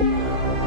Música